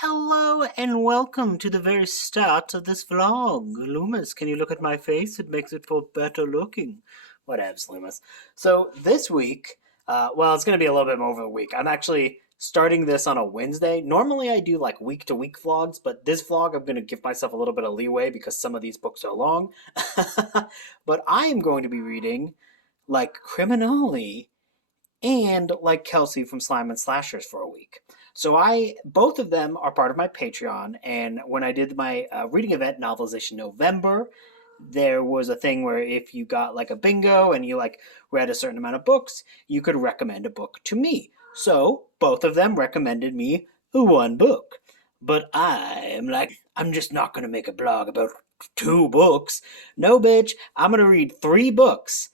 Hello and welcome to the very start of this vlog. Loomis, can you look at my face? It makes it for better looking. Whatevs, Loomis. So this week, well, it's going to be a little bit more of a week. I'm actually starting this on a Wednesday. Normally I do like week-to-week vlogs, but this vlog I'm going to give myself a little bit of leeway because some of these books are long. But I am going to be reading like CriminOlly and like Kelsi from Slime and Slashers for a week. So both of them are part of my Patreon. And when I did my reading event, Novelization November, there was a thing where if you got like a bingo and you like read a certain amount of books, you could recommend a book to me. So both of them recommended me one book. But I'm just not going to make a blog about 2 books. No, bitch, I'm going to read 3 books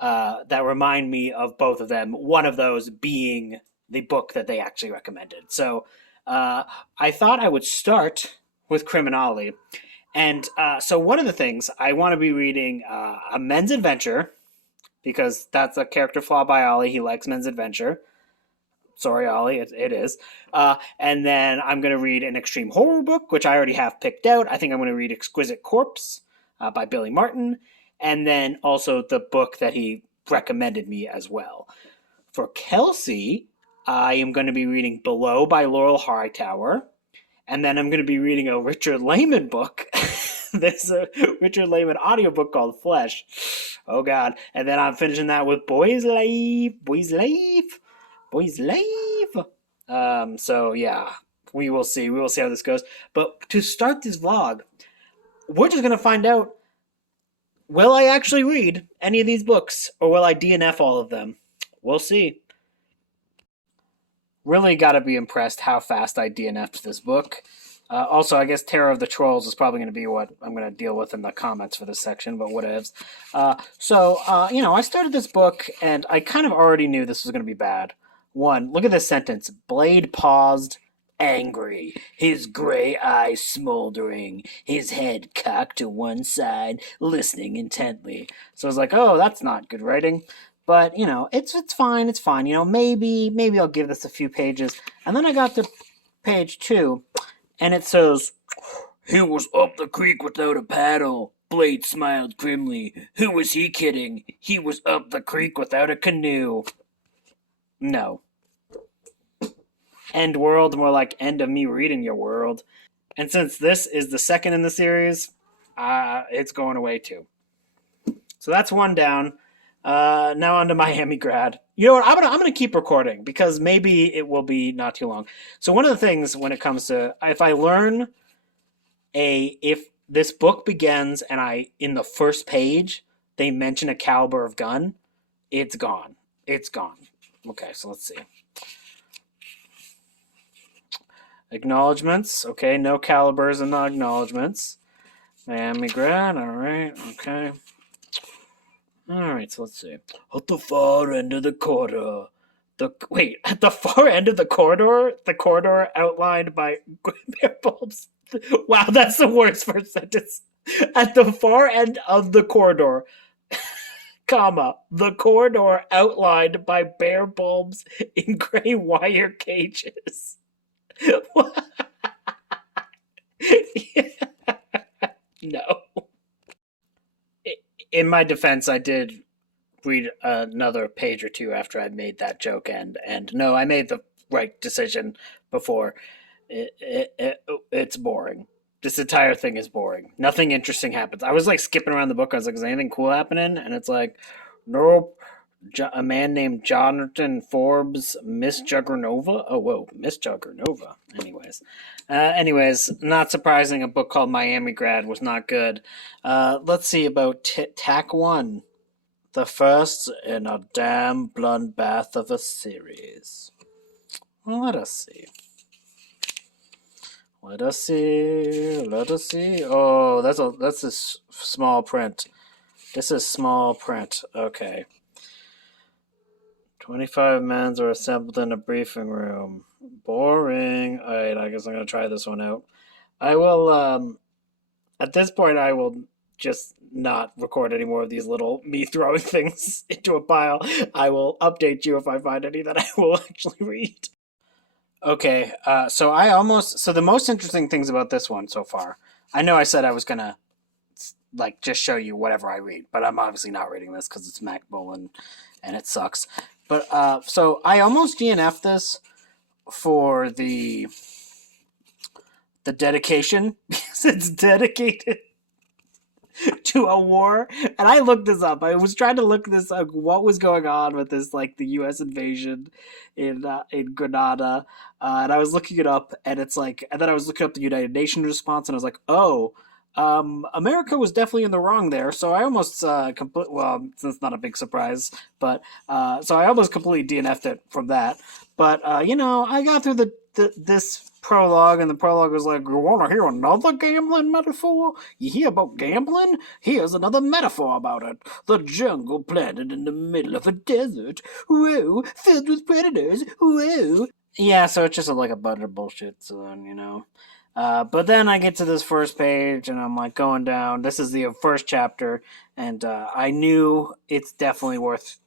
that remind me of both of them, one of those being the book that they actually recommended. So I thought I would start with CriminOlly. And so one of the things, I want to be reading A Men's Adventure, because that's a character flaw by Ollie. He likes men's adventure. Sorry, Ollie, it is. And then I'm going to read an extreme horror book, which I already have picked out. I think I'm going to read Exquisite Corpse by Billy Martin. And then also the book that he recommended me as well. For Kelsi, I am going to be reading Below by Laurel Hightower. And then I'm going to be reading a Richard Laymon book. There's a Richard Laymon audiobook called Flesh. Oh, God. And then I'm finishing that with Boys Life. So, yeah, we will see. We will see how this goes. But to start this vlog, we're just going to find out, will I actually read any of these books, or will I DNF all of them? We'll see. Really got to be impressed how fast I DNF'd this book. Also, I guess Terror of the Trolls is probably going to be what I'm going to deal with in the comments for this section, but whatevs. I started this book, and I kind of already knew this was going to be bad. One, look at this sentence. Blade paused, angry, his gray eyes smoldering, his head cocked to one side, listening intently. So I was like, oh, that's not good writing. But, it's fine, it's fine. Maybe I'll give this a few pages. And then I got to page 2, and it says, he was up the creek without a paddle. Blade smiled grimly. Who was he kidding? He was up the creek without a canoe. No. End world, more like end of me reading your world. And since this is the second in the series, it's going away too. So that's one down. Now on to Miami Grad. You know what? I'm gonna keep recording because maybe it will be not too long. So one of the things when it comes to, if I learn if this book begins and in the first page they mention a caliber of gun, it's gone. It's gone. Okay, so let's see. Acknowledgements. Okay, no calibers in the acknowledgements. Miami Grad. All right. Okay. All right, so let's see. At the far end of the corridor. At the far end of the corridor outlined by bear bulbs. Wow, that's the worst first sentence. At the far end of the corridor, comma, the corridor outlined by bear bulbs in gray wire cages. No. In my defense, I did read another page or two after I made that joke, and no, I made the right decision before. It's boring. This entire thing is boring. Nothing interesting happens. I was like skipping around the book. I was like, is anything cool happening? And it's like, nope. A man named Jonathan Forbes, Miss Juggernova. Oh, whoa, Miss Juggernova. Anyways, not surprising. A book called Miami Grad was not good. Let's see about Tack 1. The first in a damn bloodbath of a series. Well, let us see. Oh, that's a small print. This is small print. Okay. 25 men are assembled in a briefing room. Boring. All right, I guess I'm going to try this one out. I will, at this point, I will just not record any more of these little me throwing things into a pile. I will update you if I find any that I will actually read. Okay, so the most interesting things about this one so far. I know I said I was gonna like just show you whatever I read, but I'm obviously not reading this because it's Mac Bullen and it sucks. But so I almost DNF this for the dedication because it's dedicated to a war. And I looked this up. I was trying to look this up, what was going on with this, like the U.S. invasion in Grenada, and I was looking it up, and it's like, and then I was looking up the United Nations response, and I was like, oh. America was definitely in the wrong there, so I almost well, it's not a big surprise, but so I almost completely DNF'd it from that. But I got through this prologue, and the prologue was like, "You want to hear another gambling metaphor? You hear about gambling? Here's another metaphor about it. The jungle planted in the middle of a desert. Whoa, filled with predators. Whoa." Yeah, so it's just like a bunch of bullshit. So then, but then I get to this first page, and I'm like going down. This is the first chapter, and I knew it's definitely worth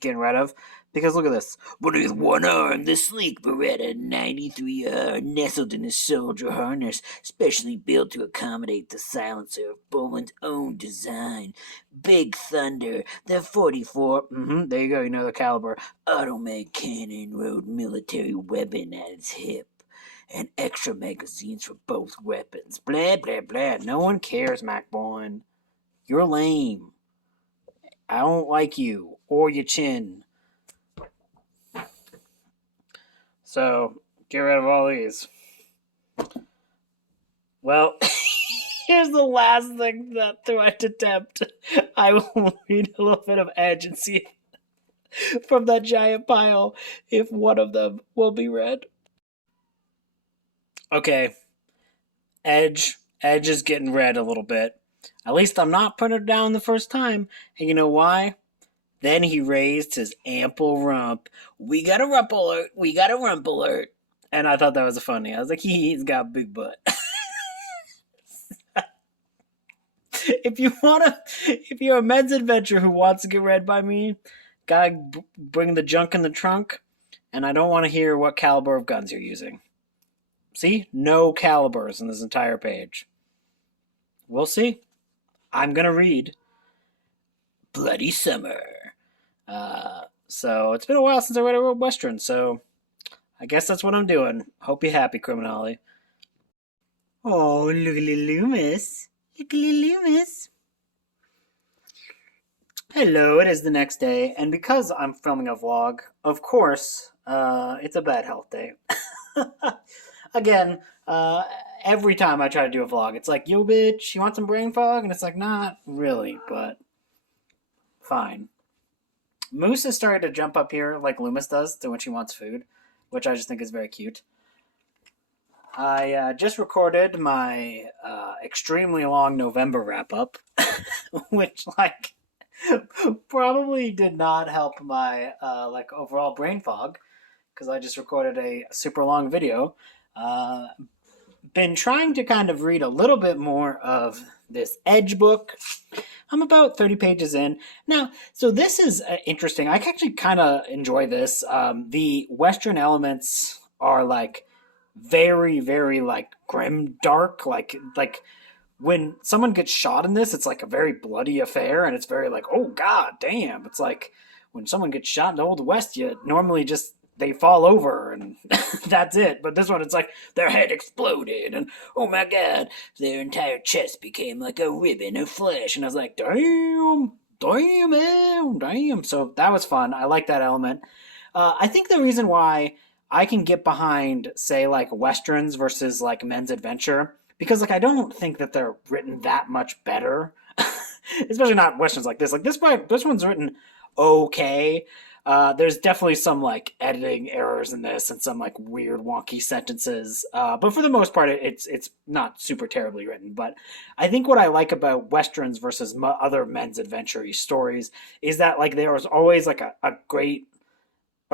getting rid of. Because look at this. Beneath one arm, the sleek Beretta 93R nestled in a soldier harness, specially built to accommodate the silencer of Boland's own design. Big Thunder, the 44, there you go, you know the caliber, automatic cannon rode military weapon at its hip. And extra magazines for both weapons. Blah, blah, blah. No one cares, MacBoy. You're lame. I don't like you or your chin. So, get rid of all these. Well, here's the last thing that through I attempt. I will read a little bit of Edge and see from that giant pile if one of them will be read. Okay, Edge is getting read a little bit. At least I'm not putting it down the first time. And you know why? Then he raised his ample rump. We got a rump alert. We got a rump alert. And I thought that was funny. I was like, he's got a big butt. If you're a men's adventure who wants to get read by me, gotta bring the junk in the trunk. And I don't want to hear what caliber of guns you're using. See? No calibers in this entire page. We'll see. I'm gonna read Bloody Summer. So it's been a while since I read a Western, so I guess that's what I'm doing. Hope you're happy, CriminOlly. Oh, look at little Loomis. Look at little Loomis. Hello, it is the next day, and because I'm filming a vlog, of course, it's a bad health day. Again, every time I try to do a vlog, it's like, yo, bitch, you want some brain fog? And it's like, not really, but fine. Moose has started to jump up here like Loomis does to when she wants food, which I just think is very cute. I just recorded my extremely long November wrap-up, which, like, probably did not help my, overall brain fog, because I just recorded a super long video. Been trying to kind of read a little bit more of this Edge book. I'm about 30 pages in. Now, so this is interesting. I actually kind of enjoy this. The Western elements are like very, very like grim, dark. Like when someone gets shot in this, it's like a very bloody affair, and it's very like, oh god, damn. It's like when someone gets shot in the Old West, you normally just they fall over and that's it. But this one, it's like their head exploded and oh my god, their entire chest became like a ribbon of flesh. And I was like, damn, damn, damn, damn. So that was fun. I like that element. I think the reason why I can get behind, say, like Westerns versus like men's adventure, because like I don't think that they're written that much better. Especially not Westerns like this. Like this one's written okay. There's definitely some like editing errors in this and some like weird wonky sentences. But for the most part, it's not super terribly written. But I think what I like about Westerns versus other men's adventure stories is that like there was always like a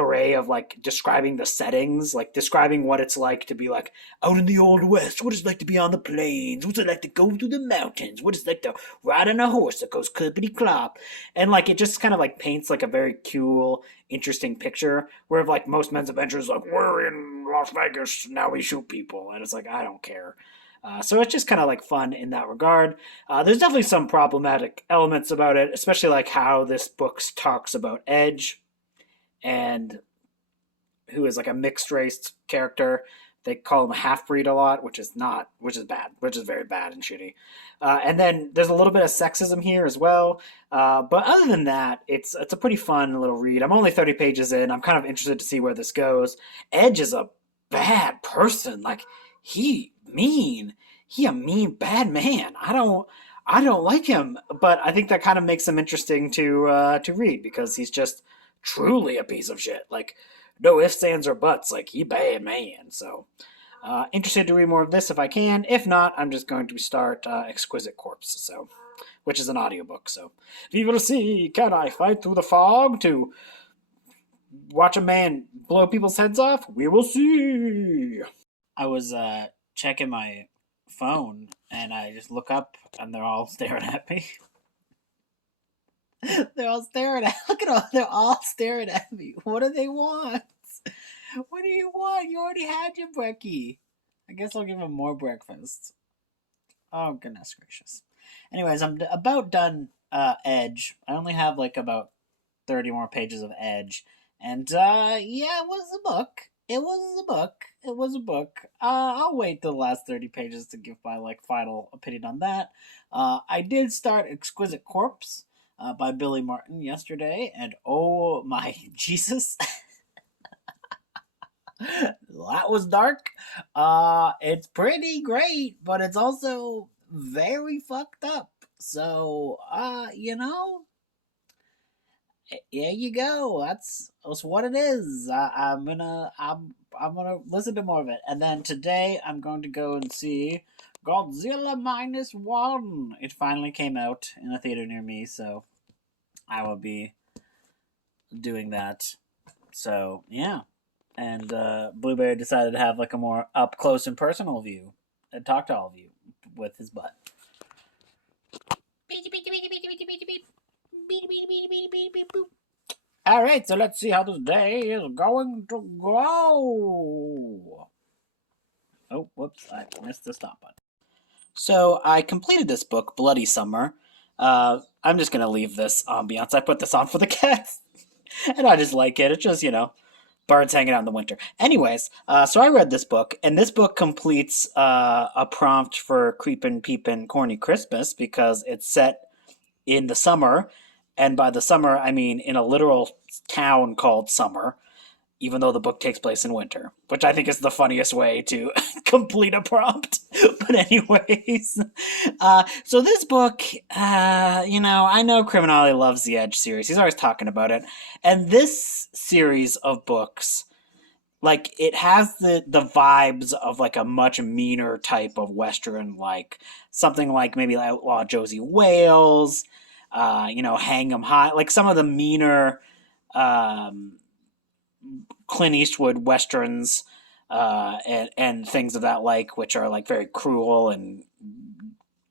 array of like describing the settings, like describing what it's like to be like out in the old west, what it's like to be on the plains, what's it like to go through the mountains, what it's like to ride on a horse that goes clippity clop, and like it just kind of like paints like a very cool, interesting picture. Where like most men's adventures, like we're in Las Vegas now, we shoot people, and it's like I don't care. So it's just kind of like fun in that regard. There's definitely some problematic elements about it, especially like how this book talks about Edge, and who is like a mixed race character. They call him a half breed a lot, which is not, which is bad, which is very bad and shitty. And then there's a little bit of sexism here as well. But other than that, it's a pretty fun little read. I'm only 30 pages in. I'm kind of interested to see where this goes. Edge is a bad person. Like he a mean bad man. I don't like him, but I think that kind of makes him interesting to read because he's just truly a piece of shit. Like no ifs, ands, or buts. Like he bad man. So interested to read more of this if I can. If not, I'm just going to start Exquisite Corpse. So, which is an audiobook. So we will see. Can I fight through the fog to watch a man blow people's heads off? We will see. I was checking my phone and I just look up and they're all staring at me. They're all staring at. Look at all. They're all staring at me. What do they want? What do you want? You already had your brekkie. I guess I'll give them more breakfast. Oh goodness gracious. Anyways, I'm about done. Edge. I only have like about 30 more pages of Edge, and yeah, it was a book. It was a book. It was a book. I'll wait till the last 30 pages to give my like final opinion on that. I did start Exquisite Corpse by Billy Martin yesterday, and oh my Jesus, that was dark. It's pretty great, but it's also very fucked up. So, there you go. That's what it is. I'm gonna listen to more of it, and then today I'm going to go and see Godzilla -1. It finally came out in a theater near me, so I will be doing that. So yeah, and Blueberry decided to have like a more up close and personal view and talk to all of you with his butt. All right, so let's see how this day is going to go. Oh, whoops, I missed the stop button. So I completed this book, Bloody Summer. I'm just going to leave this ambiance. I put this on for the cats, and I just like it. It's just, birds hanging out in the winter. Anyways, so I read this book, and this book completes a prompt for Creepin' Peepin' Corny Christmas because it's set in the summer, and by the summer, I mean in a literal town called Summer, even though the book takes place in winter, which I think is the funniest way to complete a prompt. But anyways, so this book, I know CriminOlly loves the Edge series. He's always talking about it. And this series of books, like, it has the vibes of, like, a much meaner type of Western, like, something like maybe Outlaw Josie Wales, Hang 'em High, like some of the meaner Clint Eastwood westerns and things of that like, which are like very cruel and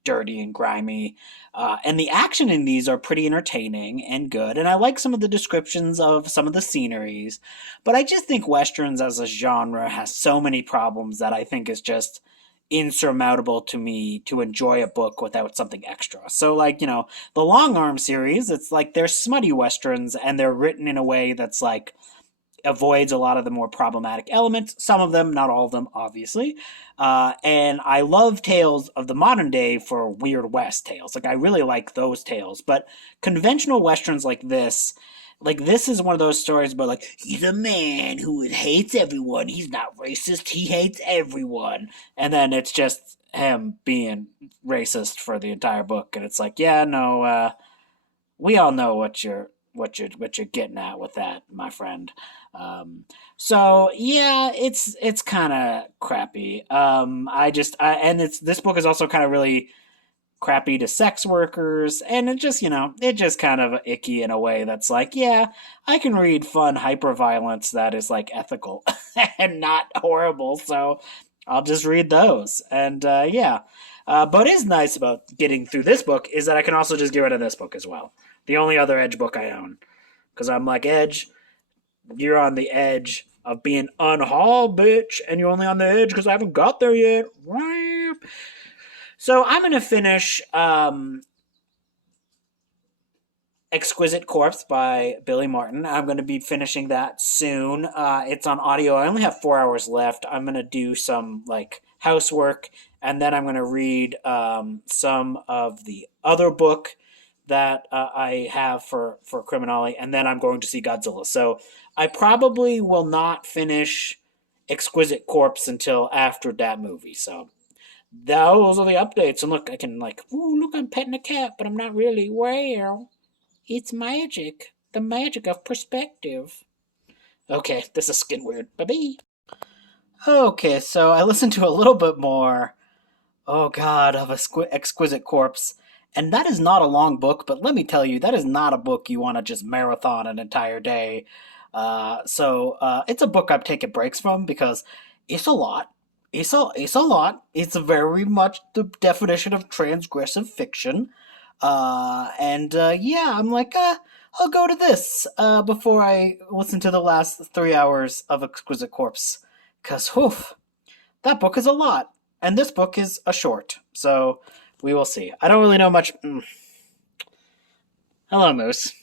dirty and grimy. And the action in these are pretty entertaining and good. And I like some of the descriptions of some of the sceneries. But I just think westerns as a genre has so many problems that I think is just insurmountable to me to enjoy a book without something extra. So like, the Long Arm series, it's like they're smutty westerns and they're written in a way that's like avoids a lot of the more problematic elements. Some of them, not all of them, obviously. And I love tales of the modern day for Weird West tales. Like, I really like those tales. But conventional westerns like this is one of those stories about, like, he's a man who hates everyone. He's not racist. He hates everyone. And then it's just him being racist for the entire book. And it's like, yeah, no, we all know what you're getting at with that, my friend. So yeah, it's kind of crappy. This book is also kind of really crappy to sex workers, and it just kind of icky in a way that's like, yeah, I can read fun hyperviolence that is like ethical and not horrible, so I'll just read those. And yeah. But what is nice about getting through this book is that I can also just get rid of this book as well. The only other Edge book I own. Because I'm like, Edge, you're on the edge of being unhauled, bitch, and you're only on the edge because I haven't got there yet. So I'm going to finish Exquisite Corpse by Billy Martin. I'm going to be finishing that soon. It's on audio. I only have 4 hours left. I'm going to do some like housework, and then I'm going to read some of the other book that I have for CriminOlly, and then I'm going to see Godzilla. So I probably will not finish Exquisite Corpse until after that movie. So those are the updates. And look, I can like, ooh, look, I'm petting a cat, but I'm not really. Well, it's magic. The magic of perspective. Okay, this is getting weird. Bye-bye. Okay, so I listened to a little bit more, oh god, of Exquisite Corpse. And that is not a long book, but let me tell you, that is not a book you want to just marathon an entire day. So it's a book I've taken breaks from because it's a lot. It's a lot. It's very much the definition of transgressive fiction. And yeah, I'm like, I'll go to this before I listen to the last 3 hours of Exquisite Corpse. Because, whew, that book is a lot. And this book is a short. So we will see. I don't really know much. Hello, Moose.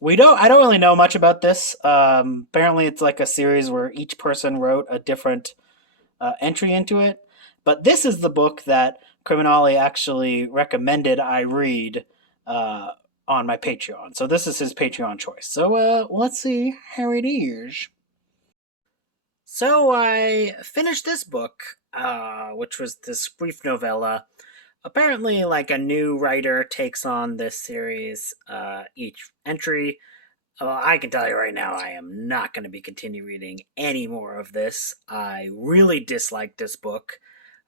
I don't really know much about this. Apparently, it's like a series where each person wrote a different entry into it. But this is the book that CriminOlly actually recommended I read on my Patreon. So this is his Patreon choice. So let's see how it is. So I finished this book, which was this brief novella. Apparently, like a new writer takes on this series each entry. I can tell you right now, I am not going to be continue reading any more of this. I really dislike this book.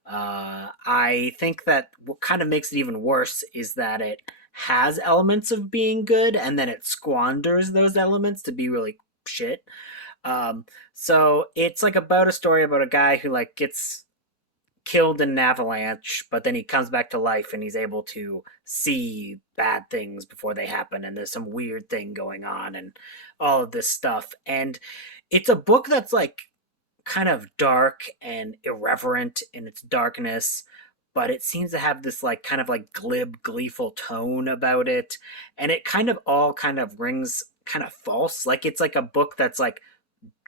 I think that what kind of makes it even worse is that it has elements of being good, and then it squanders those elements to be really shit. So it's like about a story about a guy who like gets killed in an avalanche, but then he comes back to life and he's able to see bad things before they happen, and there's some weird thing going on and all of this stuff. And it's a book that's like kind of dark and irreverent in its darkness, but it seems to have this like kind of like glib, gleeful tone about it, and it kind of all kind of rings kind of false. Like it's like a book that's like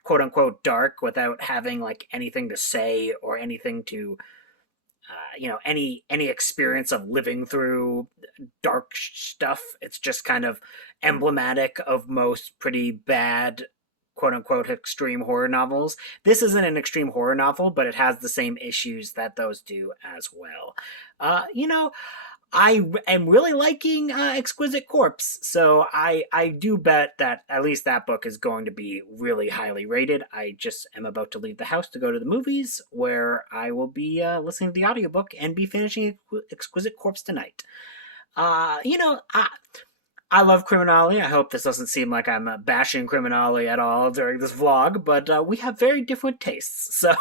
quote unquote dark without having like anything to say or anything to any experience of living through dark stuff. It's just kind of emblematic of most pretty bad quote unquote extreme horror novels. This isn't an extreme horror novel, but it has the same issues that those do as well. I am really liking Exquisite Corpse, so I do bet that at least that book is going to be really highly rated. I just am about to leave the house to go to the movies, where I will be listening to the audiobook and be finishing Exquisite Corpse tonight. I love CriminOlly. I hope this doesn't seem like I'm bashing CriminOlly at all during this vlog, but we have very different tastes, so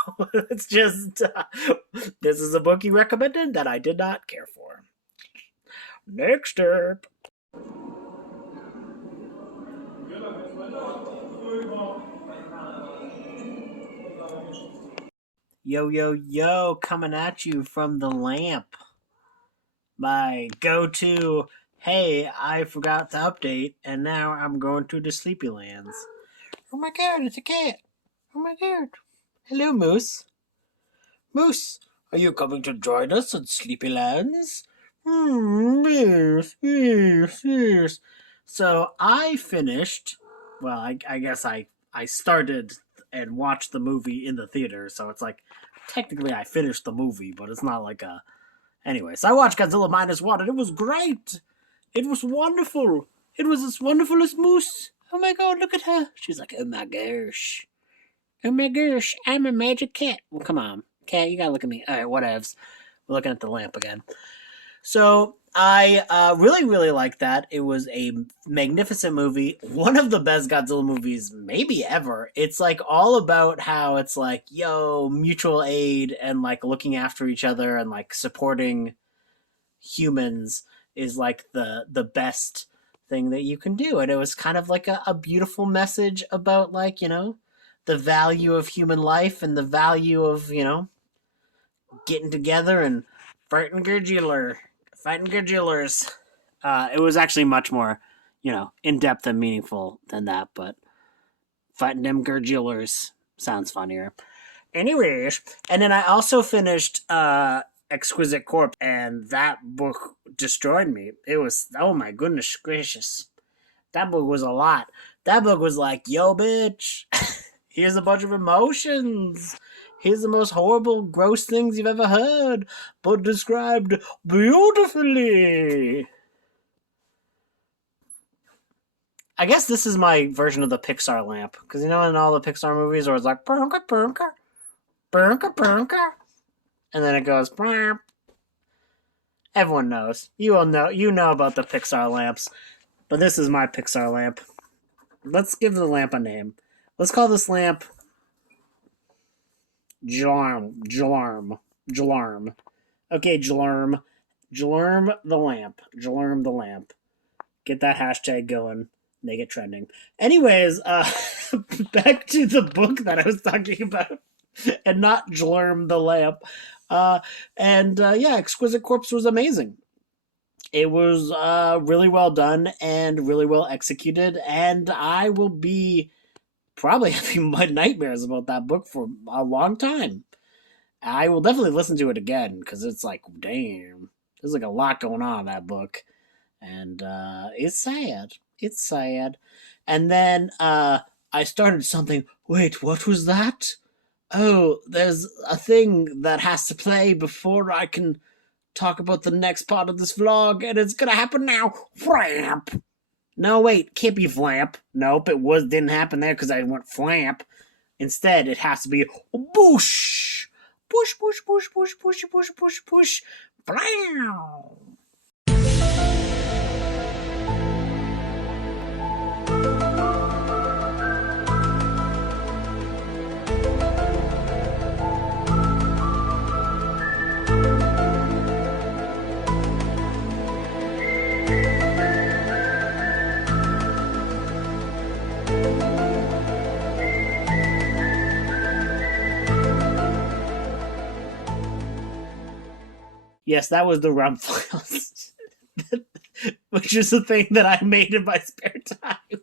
it's just this is a book you recommended that I did not care for. Next up. Yo, yo, yo, coming at you from the lamp. My go-to, hey, I forgot to update, and now I'm going to the Sleepy Lands. Oh my god, it's a cat. Oh my god. Hello, Moose. Moose, are you coming to join us on Sleepy Lands? Yes. So I finished, well, I guess I started and watched the movie in the theater, so it's like, technically I finished the movie, but it's not like a... Anyway, so I watched Godzilla Minus One, and it was great! It was wonderful! It was as wonderful as Moose! Oh my god, look at her! She's like, oh my gosh. Oh my gosh, I'm a magic cat. Well, come on. Cat, you gotta look at me. Alright, whatevs. looking at the lamp again. So I really, really liked that. It was a magnificent movie. One of the best Godzilla movies maybe ever. It's like all about how it's like, yo, mutual aid and like looking after each other and like supporting humans is like the best thing that you can do. And it was kind of like a beautiful message about like, the value of human life and the value of, getting together and fighting Godzillers. It was actually much more, in depth and meaningful than that, but fighting them Godzillers sounds funnier. Anyways, and then I also finished Exquisite Corpse, and that book destroyed me. It was, oh my goodness gracious. That book was a lot. That book was like, yo, bitch, here's a bunch of emotions. Here's the most horrible, gross things you've ever heard, but described beautifully. I guess this is my version of the Pixar lamp. Because in all the Pixar movies where it's like, Purka, Purka, Purka, Purka, and then it goes, Purka. Everyone knows. You all know. You know about the Pixar lamps. But this is my Pixar lamp. Let's give the lamp a name. Let's call this lamp Jalarm. Okay, Jalarm the lamp. Get that hashtag going. Make it trending. Anyways, back to the book that I was talking about. And not Jalarm the lamp. Exquisite Corpse was amazing. It was really well done and really well executed, and I will be probably having my nightmares about that book for a long time. I will definitely listen to it again because it's like, damn, there's like a lot going on in that book, and it's sad. It's sad. And then I started something. Wait, what was that? Oh, there's a thing that has to play before I can talk about the next part of this vlog, and it's gonna happen now. Flamp. No, wait, can't be flamp. Nope, didn't happen there because I went flamp. Instead, it has to be boosh. Push, push, push, push, push, push, push, push. Flam. Yes, that was the rump files, which is the thing that I made in my spare time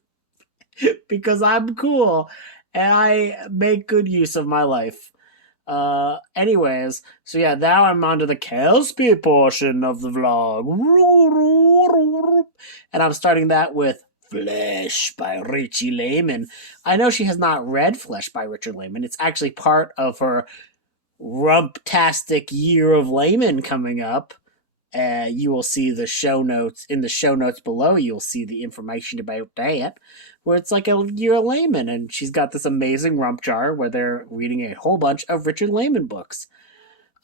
because I'm cool and I make good use of my life. Anyways, so yeah, now I'm on to the Kelsi portion of the vlog, and I'm starting that with Flesh by Richie Laymon. I know she has not read Flesh by Richard Laymon. It's actually part of her rumptastic year of Laymon coming up. You will see the show notes. In the show notes below, you'll see the information about that, where it's like a year of Laymon, and she's got this amazing rump jar where they're reading a whole bunch of Richard Laymon books.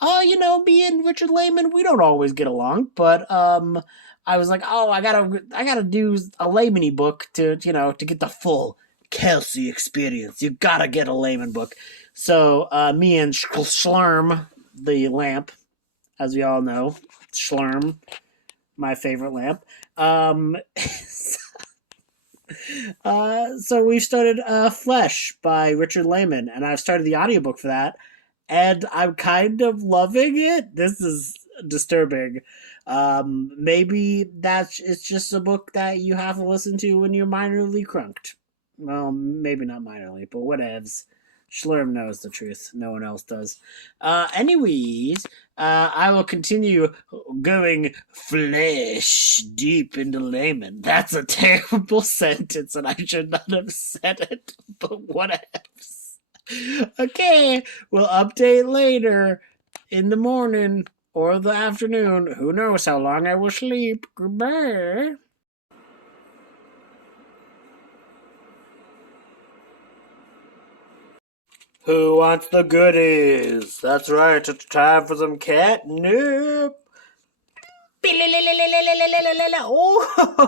Me and Richard Laymon, we don't always get along, but I was like, oh, I gotta do a Laymon-y book to get the full Kelsi experience. You gotta get a Laymon book. So me and Schlurm, the lamp, as we all know, Schlurm, my favorite lamp. So we've started Flesh by Richard Laymon, and I've started the audiobook for that, and I'm kind of loving it. This is disturbing. Maybe it's just a book that you have to listen to when you're minorly crunked. Well, maybe not minorly, but whatevs. Schlurm knows the truth. No one else does. Anyways, I will continue going flesh deep into Laymon. That's a terrible sentence, and I should not have said it, but whatevs. Okay, we'll update later in the morning or the afternoon. Who knows how long I will sleep. Goodbye. Who wants the goodies? That's right, it's time for some catnip.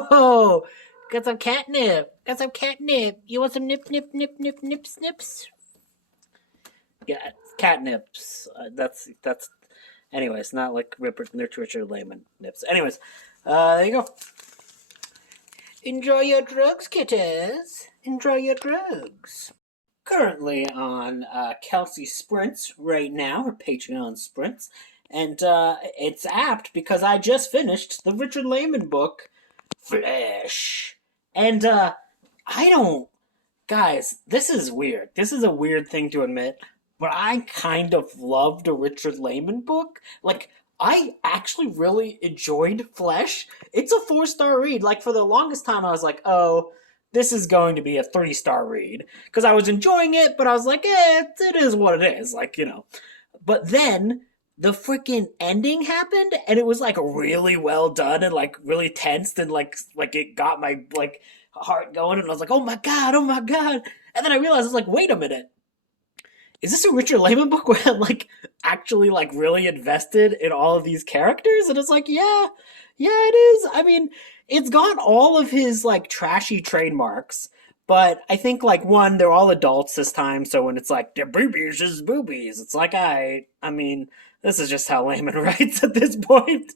Oh, got some catnip. Got some catnip. You want some nip snips? Yeah, catnips. That's. Anyways, not like Richard Laymon nips. Anyways, there you go. Enjoy your drugs, kitters. Enjoy your drugs. Currently on Kelsi Sprints right now, her Patreon Sprints. And it's apt because I just finished the Richard Laymon book, Flesh. And I don't. Guys, this is weird. This is a weird thing to admit, but I kind of loved a Richard Laymon book. Like, I actually really enjoyed Flesh. It's a 4-star read. Like, for the longest time, I was like, oh, this is going to be a 3-star read. Because I was enjoying it, but I was like, it is what it is. Like, you know. But then the freaking ending happened, and it was like really well done and like really tensed, and like it got my like heart going, and I was like, oh my god. And then I realized, I was like, wait a minute, is this a Richard Laymon book where I'm like actually like really invested in all of these characters? And it's like, yeah, it is. I mean, it's got all of his like trashy trademarks, but I think like one, they're all adults this time, so when it's like they're boobies is boobies, it's like I mean, this is just how Laymon writes at this point.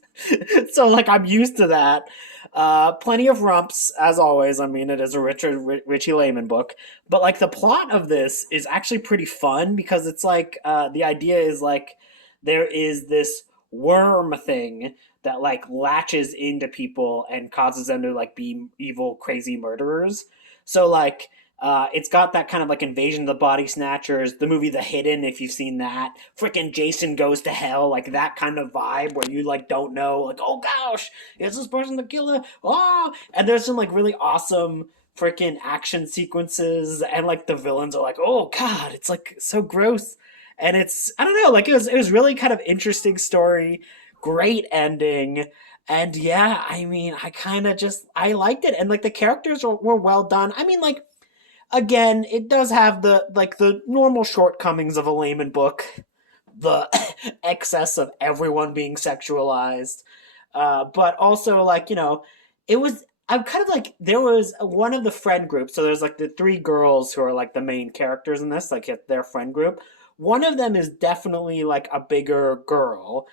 So like I'm used to that. Plenty of rumps, as always. I mean, it is a Richie Laymon book. But like the plot of this is actually pretty fun because it's like the idea is like there is this worm thing that like latches into people and causes them to like be evil, crazy murderers. So like it's got that kind of like Invasion of the Body Snatchers, the movie The Hidden, if you've seen that. Freaking Jason Goes to Hell, like that kind of vibe where you like don't know, like, oh gosh, is this person the killer? Oh, and there's some like really awesome freaking action sequences, and like the villains are like, oh god, it's like so gross. And it's, I don't know, like it was really kind of interesting story, great ending. And yeah, I mean, I kind of just I liked it, and like the characters were well done. I mean, like again, it does have the like the normal shortcomings of a Laymon book, the excess of everyone being sexualized, but also like it was. I'm kind of like there was one of the friend groups. So there's like the 3 girls who are like the main characters in this, like their friend group. One of them is definitely like a bigger girl,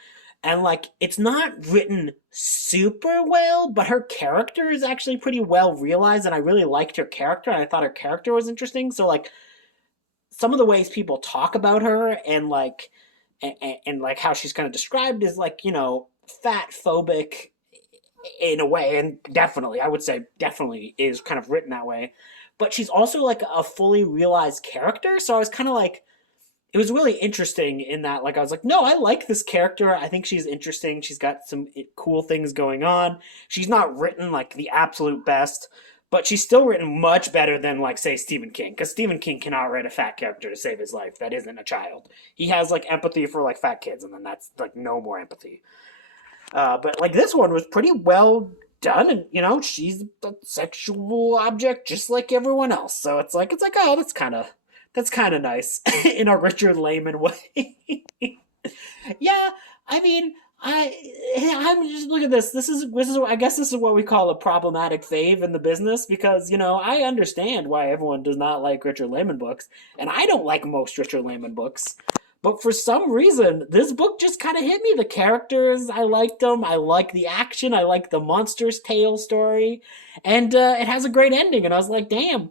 and like it's not written super well, but her character is actually pretty well realized, and I really liked her character, and I thought her character was interesting. So like some of the ways people talk about her, and like and like how she's kind of described is like fat phobic in a way, and definitely I would say definitely is kind of written that way, but she's also like a fully realized character. So I was kind of like, it was really interesting in that, like, I was like, no, I like this character. I think she's interesting. She's got some cool things going on. She's not written like the absolute best, but she's still written much better than, like, say, Stephen King. Because Stephen King cannot write a fat character to save his life that isn't a child. He has, like, empathy for, like, fat kids, and then that's, like, no more empathy. But, like, this one was pretty well done, and, she's a sexual object just like everyone else. So it's like, oh, that's kind of nice in a Richard Laymon way. Yeah, I mean, I'm just look at this. This is I guess this is what we call a problematic fave in the business, because I understand why everyone does not like Richard Laymon books, and I don't like most Richard Laymon books. But for some reason, this book just kind of hit me. The characters, I liked them. I like the action. I like the monster's tale story, and it has a great ending. And I was like, damn,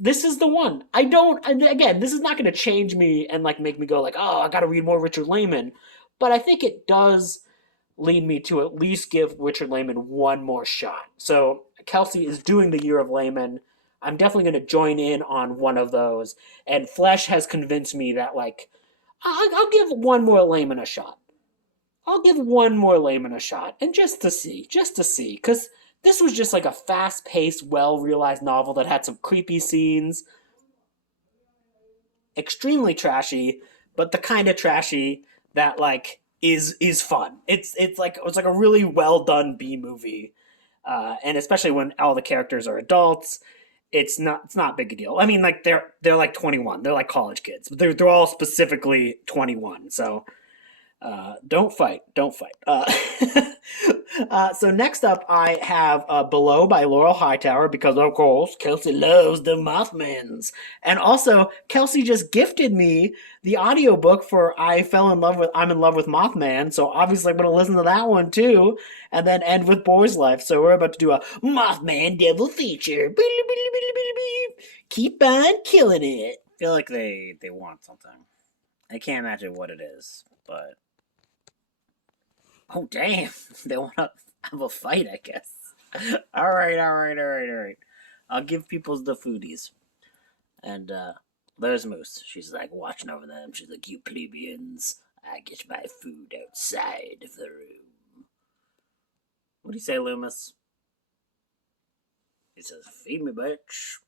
this is the one. I don't, and again, this is not going to change me and like make me go like, oh, I got to read more Richard Laymon. But I think it does lead me to at least give Richard Laymon one more shot. So Kelsi is doing the Year of Laymon. I'm definitely going to join in on one of those. And Flesh has convinced me that like, I'll give one more Laymon a shot. I'll give one more Laymon a shot, and just to see, because this was just like a fast-paced, well-realized novel that had some creepy scenes, extremely trashy, but the kind of trashy that like is fun. It's like a really well done B movie, and especially when all the characters are adults, it's not a big deal. I mean, like they're like 21. They're like college kids. But they're all specifically 21. So don't fight. Don't fight. So next up, I have Below by Laurel Hightower because, of course, Kelsi loves the Mothmans. And also, Kelsi just gifted me the audiobook for I'm in Love with Mothman. So obviously, I'm going to listen to that one too. And then end with Boy's Life. So we're about to do a Mothman double feature. Keep on killing it. I feel like they want something. I can't imagine what it is, but oh damn, they want to have a fight, I guess. All right, all right, all right, all right. I'll give people the foodies, and there's Moose. She's like watching over them. She's like, "You plebeians, I get my food outside of the room." What do you say, Loomis? He says, "Feed me, bitch."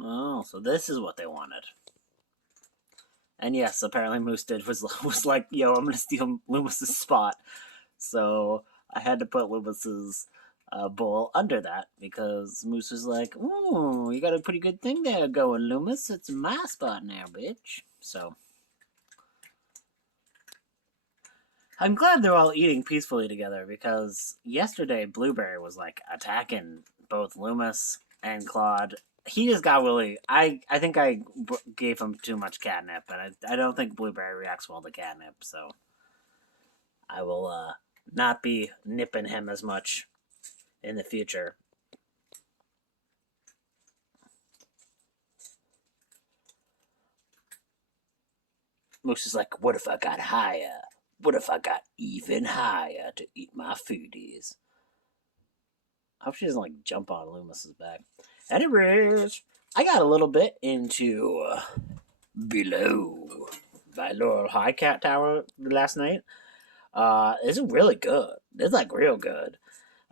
Oh, so this is what they wanted. And yes, apparently Moose was like, "Yo, I'm gonna steal Loomis's spot." So I had to put Loomis's bowl under that because Moose was like, "Ooh, you got a pretty good thing there going, Loomis. It's my spot now, bitch." So I'm glad they're all eating peacefully together because yesterday Blueberry was like attacking both Loomis and Claude. He just got really. I think I gave him too much catnip, and I don't think Blueberry reacts well to catnip, so I will not be nipping him as much in the future. Moose is like, "What if I got higher? What if I got even higher to eat my foodies?" I hope she doesn't like jump on Loomis's back. Anyways, I got a little bit into Below by Laurel Hightower last night. It's really good. It's like real good.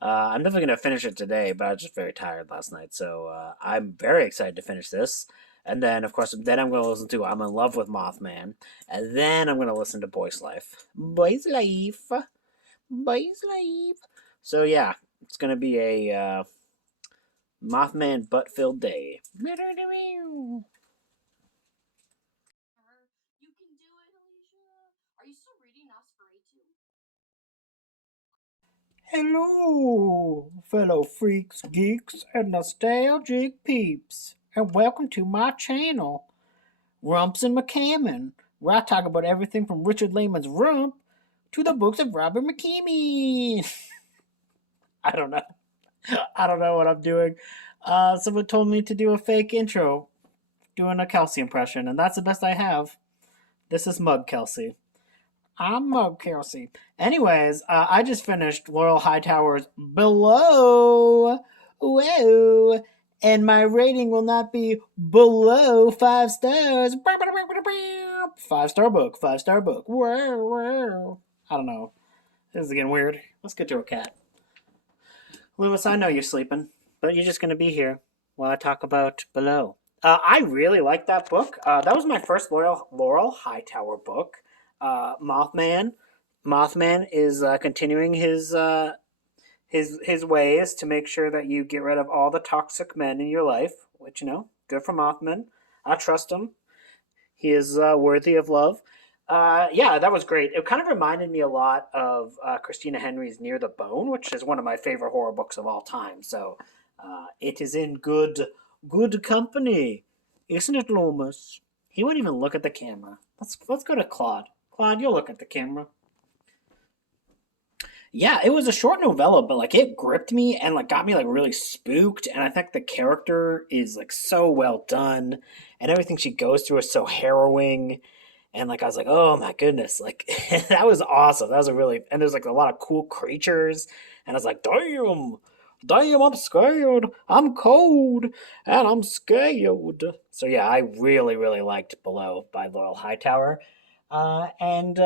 I'm definitely gonna finish it today, but I was just very tired last night, so I'm very excited to finish this. And then, of course, then I'm gonna listen to "I'm in Love with Mothman," and then I'm gonna listen to "Boy's Life." Boy's Life, Boy's Life. So yeah, it's gonna be a Mothman butt-filled day. You can do it, Alicia. Are you still reading Nosferatu? Hello, fellow freaks, geeks, and nostalgic peeps, and welcome to my channel, Rumps and McCammon, where I talk about everything from Richard Laymon's Rump to the books of Robert McCammon. I don't know. I don't know what I'm doing. Someone told me to do a fake intro, doing a Kelsi impression, and that's the best I have. This is Mug Kelsi. I'm Mug Kelsi. Anyways, I just finished Laurel Hightower's Below. Whoa. And my rating will not be below 5 stars. 5-star book, 5-star book. Whoa. I don't know. This is getting weird. Let's get to a cat. Lewis, I know you're sleeping, but you're just going to be here while I talk about Below. I really like that book. That was my first Laurel Hightower book. Mothman. Mothman is continuing his ways to make sure that you get rid of all the toxic men in your life, which, good for Mothman. I trust him. He is worthy of love. Yeah, that was great. It kind of reminded me a lot of Christina Henry's Near the Bone, which is one of my favorite horror books of all time. So it is in good company, isn't it, Loomis? He wouldn't even look at the camera. Let's go to Claude. Claude, you'll look at the camera. Yeah, it was a short novella, but like it gripped me and like got me like really spooked. And I think the character is like so well done, and everything she goes through is so harrowing. And like I was like, oh my goodness, like that was awesome. That was a really and there's like a lot of cool creatures, and I was like, damn, I'm scared. I'm cold, and I'm scared. So yeah, I really liked Below by Laurel Hightower, and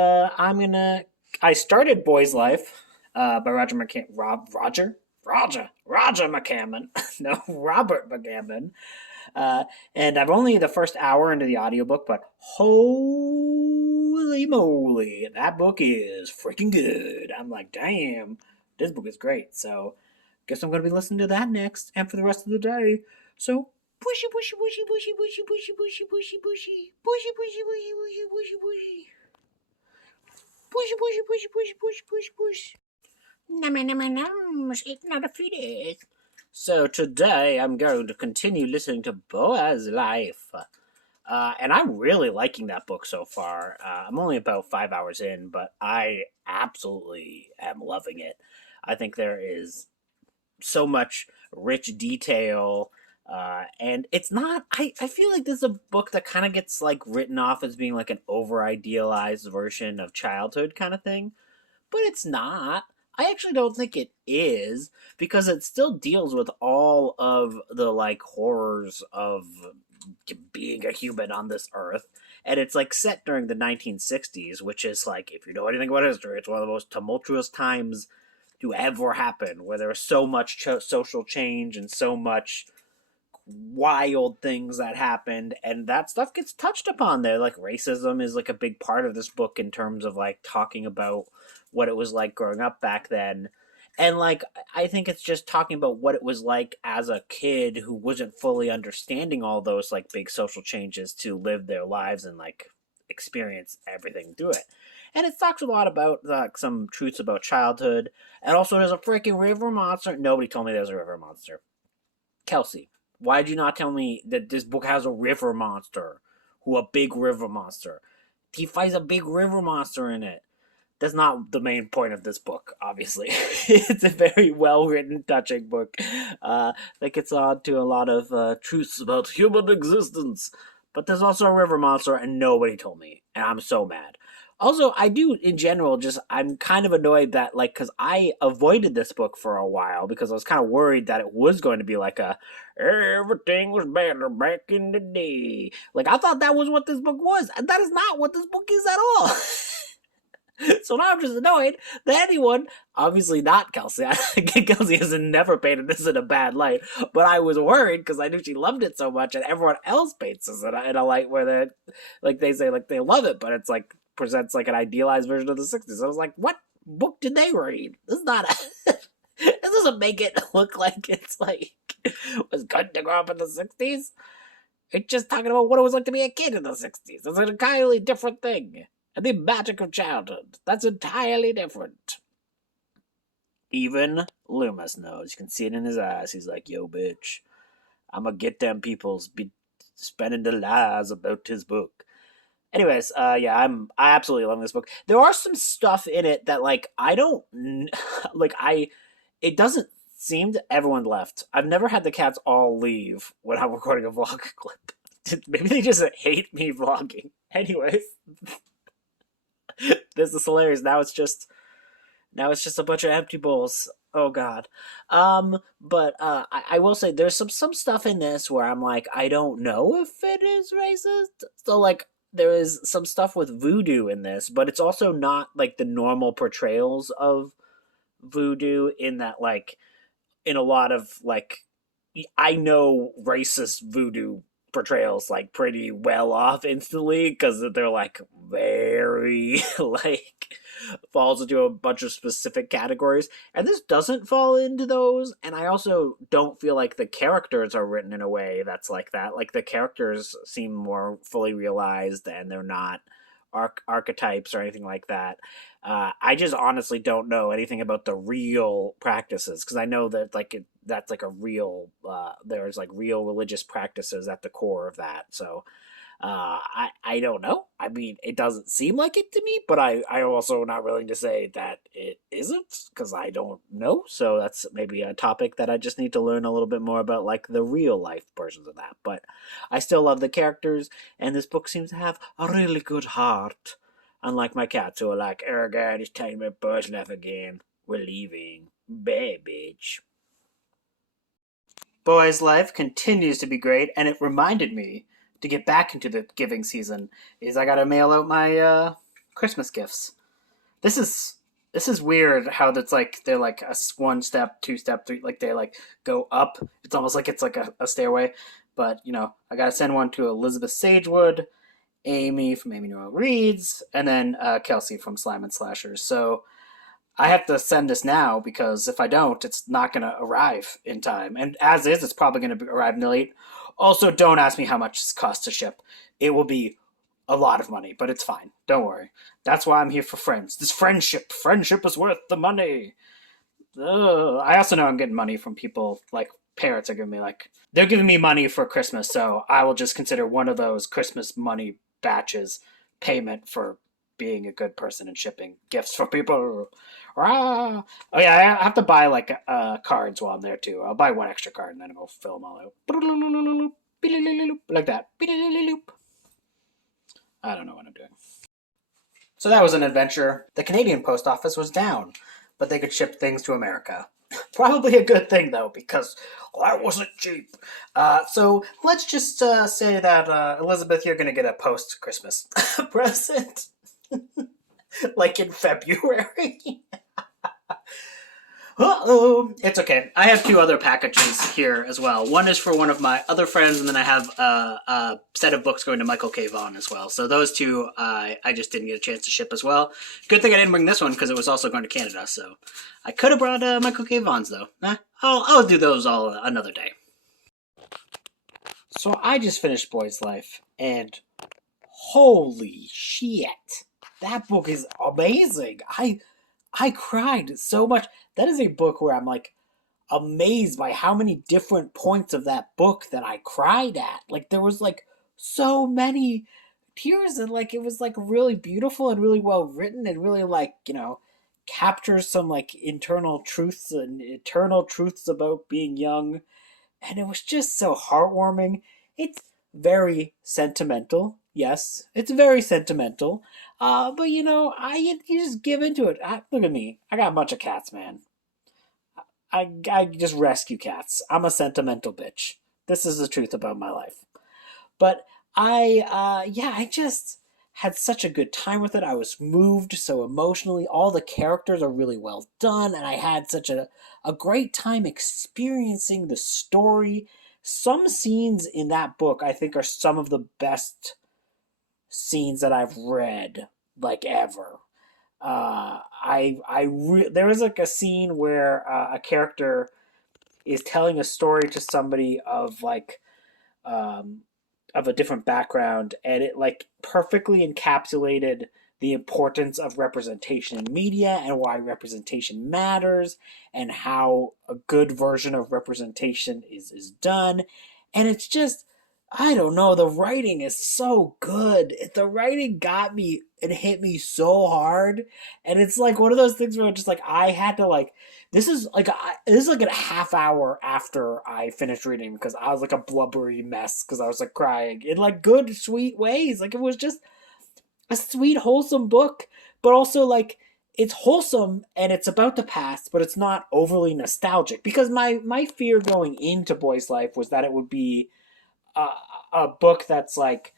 I started Boy's Life by Roger McCammon. No, Robert McCammon. And I'm only the first hour into the audiobook, but holy moly, that book is freaking good. I'm like, damn, this book is great. So guess I'm going to be listening to that next and for the rest of the day. So pushy, pushy, pushy, pushy, pushy, pushy, pushy, pushy, pushy, pushy, pushy, pushy, pushy, pushy, pushy. Pushy, pushy, pushy, pushy, pushy, pushy, push. It's not a fetus. So today I'm going to continue listening to Boaz Life. And I'm really liking that book so far. I'm only about 5 hours in, but I absolutely am loving it. I think there is so much rich detail. And it's not, I feel like this is a book that kind of gets like written off as being like an over idealized version of childhood kind of thing, but it's not. I actually don't think it is, because it still deals with all of the like horrors of being a human on this earth. And it's like set during the 1960s, which is like, if you know anything about history, it's one of the most tumultuous times to ever happen, where there was so much social change and so much wild things that happened, and that stuff gets touched upon there. Like racism is like a big part of this book in terms of like talking about what it was like growing up back then. And like I think it's just talking about what it was like as a kid who wasn't fully understanding all those like big social changes to live their lives and like experience everything through it. And it talks a lot about like some truths about childhood. And also there's a freaking river monster. Nobody told me there's a river monster. Kelsi, why did you not tell me that this book has a river monster? Who a big river monster? He fights a big river monster in it. That's not the main point of this book, obviously. It's a very well written, touching book that gets on to a lot of truths about human existence. But there's also a river monster, and nobody told me, and I'm so mad. Also, I do in general just I'm kind of annoyed that like because I avoided this book for a while because I was kind of worried that it was going to be like a everything was better back in the day. Like I thought that was what this book was, and that is not what this book is at all. So now I'm just annoyed that anyone, obviously not Kelsi, Kelsi has never painted this in a bad light, but I was worried because I knew she loved it so much, and everyone else paints this in a light where they, like they say, like they love it, but it's like presents like an idealized version of the '60s. I was like, what book did they read? This is not. This doesn't make it look like it's like was good to grow up in the '60s. It's just talking about what it was like to be a kid in the '60s. It's an entirely different thing. And the magic of childhood. That's entirely different. Even Loomis knows. You can see it in his eyes. He's like, yo, bitch, I'm gonna get them people's be spending the lies about his book. Anyways, yeah, I absolutely love this book. There are some stuff in it that like I don't like. It doesn't seem to everyone left. I've never had the cats all leave when I'm recording a vlog clip. Maybe they just hate me vlogging. Anyways, this is hilarious. Now it's just a bunch of empty bowls. Oh god. But I will say there's some stuff in this where I'm like, I don't know if it is racist. So like there is some stuff with voodoo in this, but it's also not like the normal portrayals of voodoo in that like in a lot of like I know racist voodoo portrayals like pretty well off instantly because they're like very like falls into a bunch of specific categories, and this doesn't fall into those. And I also don't feel like the characters are written in a way that's like that. Like the characters seem more fully realized and they're not archetypes or anything like that. I just honestly don't know anything about the real practices because I know that that's like a real there's like real religious practices at the core of that. So I don't know. I mean, it doesn't seem like it to me, but I also not willing to say that it isn't because I don't know. So that's maybe a topic that I just need to learn a little bit more about, like the real life versions of that. But I still love the characters, and this book seems to have a really good heart. Unlike my cats who are like, oh god, it's time my boys left again. We're leaving. Bye, bitch. Boys Life continues to be great, and it reminded me to get back into the giving season is I gotta mail out my Christmas gifts. This is this is weird how that's like they're like a one step, two step, three, like they like go up. It's almost like it's like a stairway. But you know, I gotta send one to Elizabeth Sagewood, Amy from Amy Noel Reads, and then Kelsi from Slime and Slashers. So I have to send this now because if I don't, it's not going to arrive in time. And as is, it's probably going to arrive late. Also, don't ask me how much it costs to ship. It will be a lot of money, but it's fine. Don't worry. That's why I'm here for friends. This friendship. Friendship is worth the money. I also know I'm getting money from people like parents are giving me like they're giving me money for Christmas, so I will just consider one of those Christmas money batches payment for being a good person and shipping gifts for people. Ah! Oh yeah, I have to buy like cards while I'm there too. I'll buy one extra card and then I'll fill them all out like that. I don't know what I'm doing. So that was an adventure. The Canadian post office was down, but they could ship things to America. Probably a good thing, though, because that wasn't cheap. So let's just say that, Elizabeth, you're going to get a post Christmas present, like in February. Uh-oh. It's okay. I have two other packages here as well. One is for one of my other friends, and then I have a set of books going to Michael K. Vaughan as well. So those two I just didn't get a chance to ship as well. Good thing I didn't bring this one because it was also going to Canada. So I could have brought Michael K. Vaughan's, though. I'll do those all another day. So I just finished Boy's Life, and holy shit. That book is amazing. I cried so much. That is a book where I'm like amazed by how many different points of that book that I cried at. Like there was like so many tears and like it was like really beautiful and really well written and really like, captures some like internal truths and eternal truths about being young. And it was just so heartwarming. It's very sentimental. Yes, it's very sentimental. But you just give into it. Look at me. I got a bunch of cats, man. I just rescue cats. I'm a sentimental bitch. This is the truth about my life. But I just had such a good time with it. I was moved so emotionally. All the characters are really well done, and I had such a great time experiencing the story. Some scenes in that book I think are some of the best scenes that I've read like ever. There was like a scene where a character is telling a story to somebody of like um, of a different background, and it like perfectly encapsulated the importance of representation in media and why representation matters and how a good version of representation is done. And it's just I don't know, the writing is so good. The writing got me and hit me so hard. And it's like one of those things where just like I had to like this is like a half hour after I finished reading because I was like a blubbery mess because I was like crying in like good sweet ways. Like it was just a sweet wholesome book, but also like it's wholesome and it's about the past, but it's not overly nostalgic because my fear going into Boy's Life was that it would be a, a book that's like,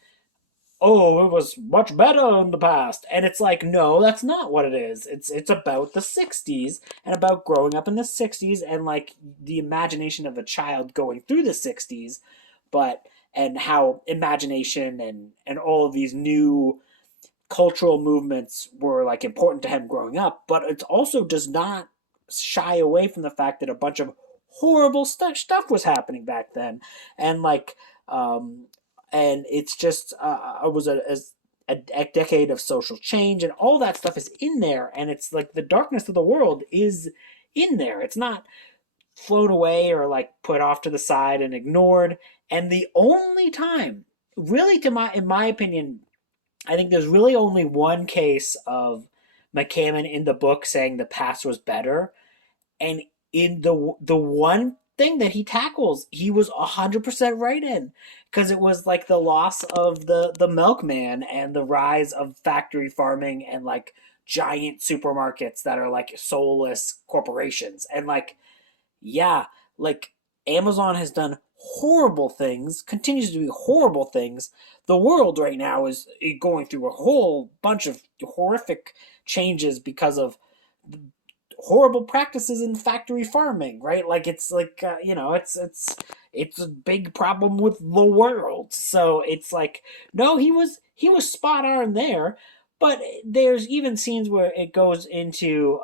oh, it was much better in the past, and it's like, no, that's not what it is. It's about the '60s and about growing up in the '60s and like the imagination of a child going through the '60s, but and how imagination and all of these new cultural movements were like important to him growing up, but it also does not shy away from the fact that a bunch of horrible stuff was happening back then, and like um, and it's just it was a decade of social change, and all that stuff is in there, and it's like the darkness of the world is in there. It's not flown away or like put off to the side and ignored. And the only time, really, in my opinion, I think there's really only one case of McCammon in the book saying the past was better, and in the one thing that he tackles, he was 100% right in because it was like the loss of the milkman and the rise of factory farming and like giant supermarkets that are like soulless corporations and like yeah, like Amazon has done horrible things, continues to do horrible things. The world right now is going through a whole bunch of horrific changes because of horrible practices in factory farming, right? Like it's like it's a big problem with the world. So it's like no, he was spot on there, But there's even scenes where it goes into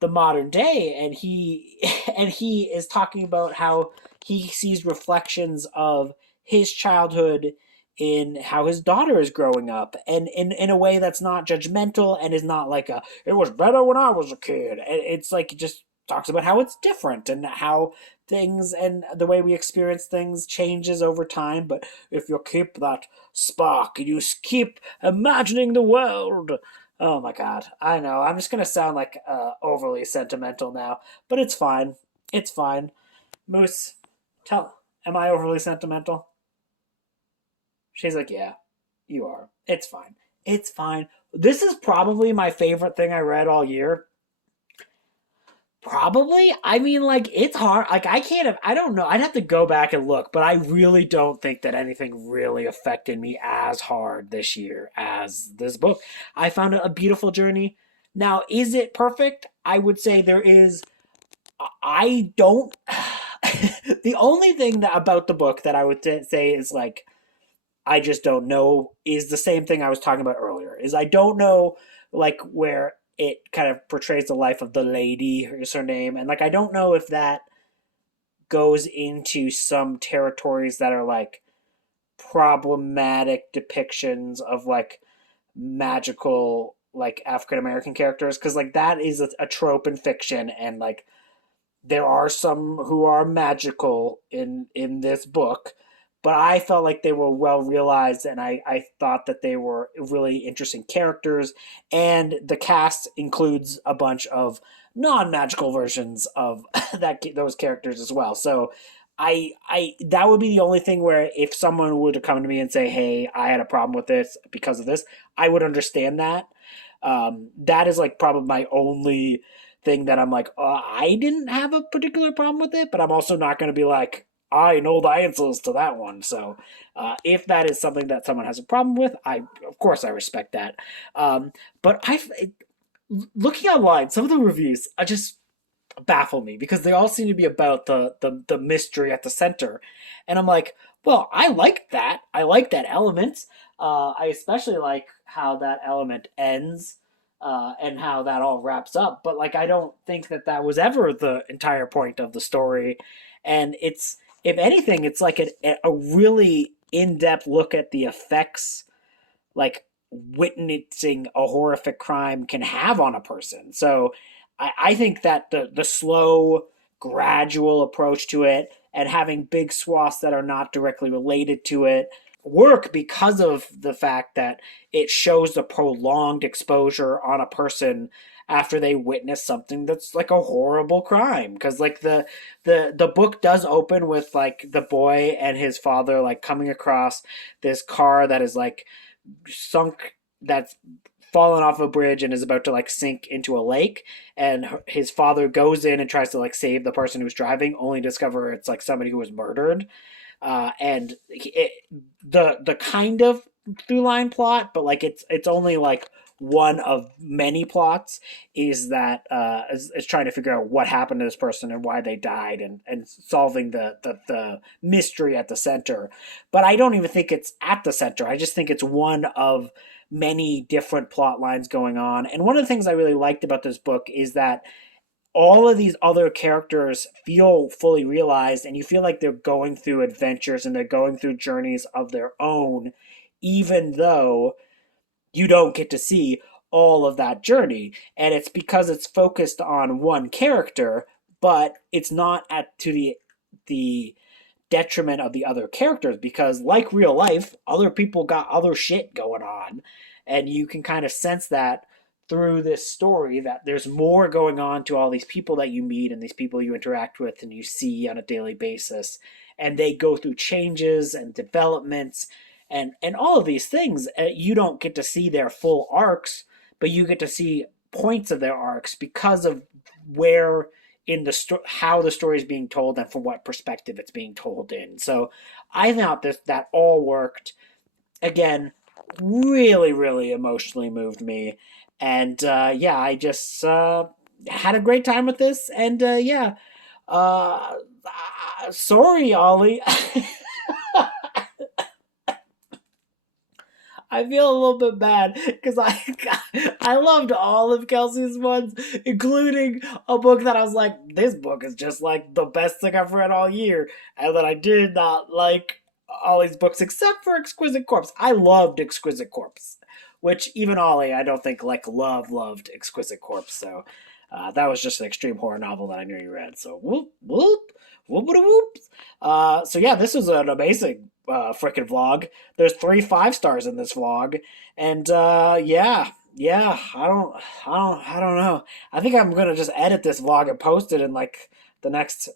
the modern day, and he and he is talking about how he sees reflections of his childhood in how his daughter is growing up, and in a way that's not judgmental and is not like a it was better when I was a kid. It's like it just talks about how it's different and how things and the way we experience things changes over time. But if you keep that spark and you keep imagining the world. Oh my god. I know. I'm just gonna sound like overly sentimental now, but it's fine. It's fine. Moose, tell. Am I overly sentimental? She's like, yeah, you are. It's fine. It's fine. This is probably my favorite thing I read all year. Probably. I mean, like, it's hard. Like, I can't have, I don't know. I'd have to go back and look, but I really don't think that anything really affected me as hard this year as this book. I found it a beautiful journey. Now, is it perfect? I would say there is. I don't. The only thing that, about the book that I would say is like, I just don't know is the same thing I was talking about earlier. Is I don't know like where it kind of portrays the life of the lady, is her name, and like I don't know if that goes into some territories that are like problematic depictions of like magical like African American characters, because like that is a trope in fiction, and like there are some who are magical in this book, but I felt like they were well realized, and I thought that they were really interesting characters, and the cast includes a bunch of non-magical versions of those characters as well. So I that would be the only thing where if someone were to come to me and say, "Hey, I had a problem with this because of this," I would understand that. That is like probably my only thing that I'm like, I didn't have a particular problem with it, but I'm also not going to be like, I know the answers to that one. So if that is something that someone has a problem with, I of course I respect that. But looking online, some of the reviews are just baffle me because they all seem to be about the mystery at the center, and I'm like, well, I like that. I like that element. I especially like how that element ends. And how that all wraps up, but like I don't think that that was ever the entire point of the story, and it's if anything, it's like a really in-depth look at the effects like witnessing a horrific crime can have on a person. So I think that the slow, gradual approach to it and having big swaths that are not directly related to it work because of the fact that it shows the prolonged exposure on a person after they witness something that's like a horrible crime, because like the book does open with like the boy and his father like coming across this car that is like sunk, that's fallen off a bridge and is about to like sink into a lake, and his father goes in and tries to like save the person who's driving, only to discover it's like somebody who was murdered. And the kind of through line plot, but like it's only like one of many plots, is that is trying to figure out what happened to this person and why they died, and solving the mystery at the center. But I don't even think it's at the center. I just think it's one of many different plot lines going on. And one of the things I really liked about this book is that all of these other characters feel fully realized, and you feel like they're going through adventures and they're going through journeys of their own, even though you don't get to see all of that journey. And it's because it's focused on one character, but it's not at to the detriment of the other characters, because like real life, other people got other shit going on, and you can kind of sense that through this story, that there's more going on to all these people that you meet and these people you interact with and you see on a daily basis, and they go through changes and developments and all of these things. You don't get to see their full arcs, but you get to see points of their arcs because of where in the how the story is being told and from what perspective it's being told in. So I thought that all worked. Again, really emotionally moved me, and yeah, I just had a great time with this, and yeah, uh, sorry, Ollie. I feel a little bit bad because I loved all of Kelsey's ones, including a book that I was like, this book is just like the best thing I've read all year, and that I did not like all these books except for Exquisite Corpse. I loved Exquisite Corpse, which even Ollie I don't think like loved Exquisite Corpse. So that was just an extreme horror novel that I knew you read. So whoop whoop whoop whoop whoop. So yeah, this was an amazing freaking vlog. There's 3 5 stars in this vlog, and yeah, I don't know. I think I'm gonna just edit this vlog and post it in like the next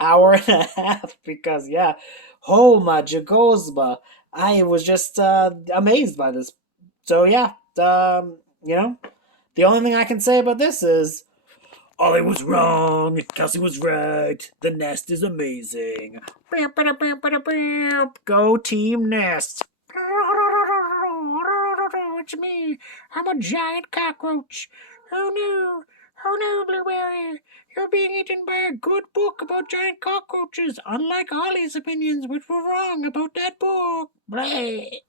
hour and a half because yeah, oh my jagosba, I was just amazed by this. So yeah, the only thing I can say about this is Ollie was wrong. Kelsey was right. The nest is amazing. Go Team Nest. It's me. I'm a giant cockroach. Who knew? Who knew, Blueberry? You're being eaten by a good book about giant cockroaches, unlike Ollie's opinions, which were wrong about that book. Bleh.